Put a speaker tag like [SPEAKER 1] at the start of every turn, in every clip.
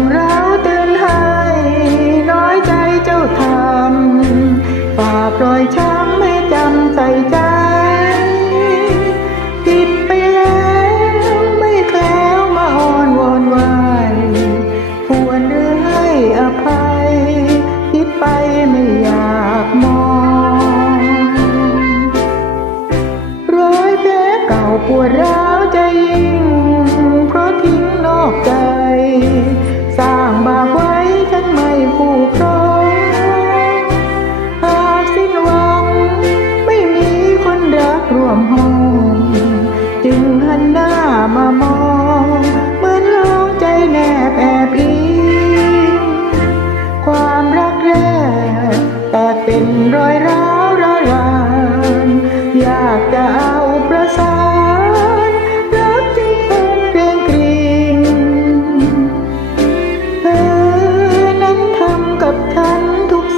[SPEAKER 1] ำร้าเตือนให้น้อยใจเจ้าทำฝ่าปล่อยช้ำให้จำใส่ใจ ผิดไปแล้วไม่แคล้วมาอ่อนวอนวายควเหรือให้อภัย คิดไปไม่อยากมองร้อยแผลเก่าปวดร้า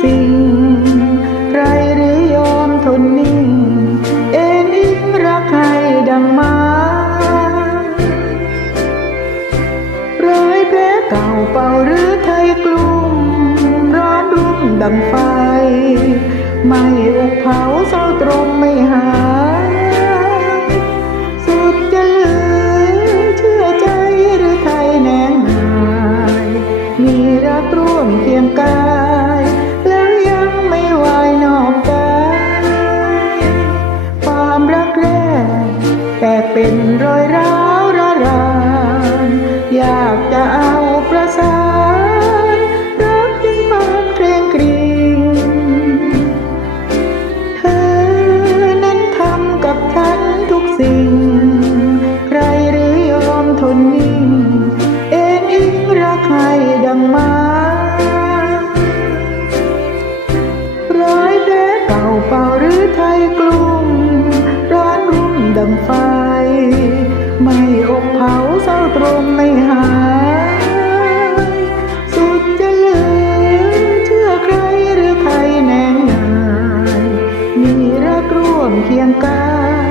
[SPEAKER 1] สิ่ง ใครหรือยอมทนนิ่ง เอ็นอิงรักให้ดังมาร้ายแผลเก่าเป่าหรือไทยกลุ่ม ร้อนรุ่มดังไฟ ไม่อกเผาเศร้าตรงไม่หายสุดจะเหลือเชื่อใจหรือไทยแนงนายมี เป็นรอยร้าวระรานอยากจะเอาประสานรักที่พานเกรงกริงเธอนั้นทำกับฉันทุกสิ่ง ใครหรือยอมทนนิ่ง เอ็นอิงรักให้ดังมาร้อยแผลเก่าเป่า ไม่อกเผาเศร้าตรงไม่หาย สุดจะเหลือเชื่อใครหรือใครแนงนายมีรักร่วมเคียงกาย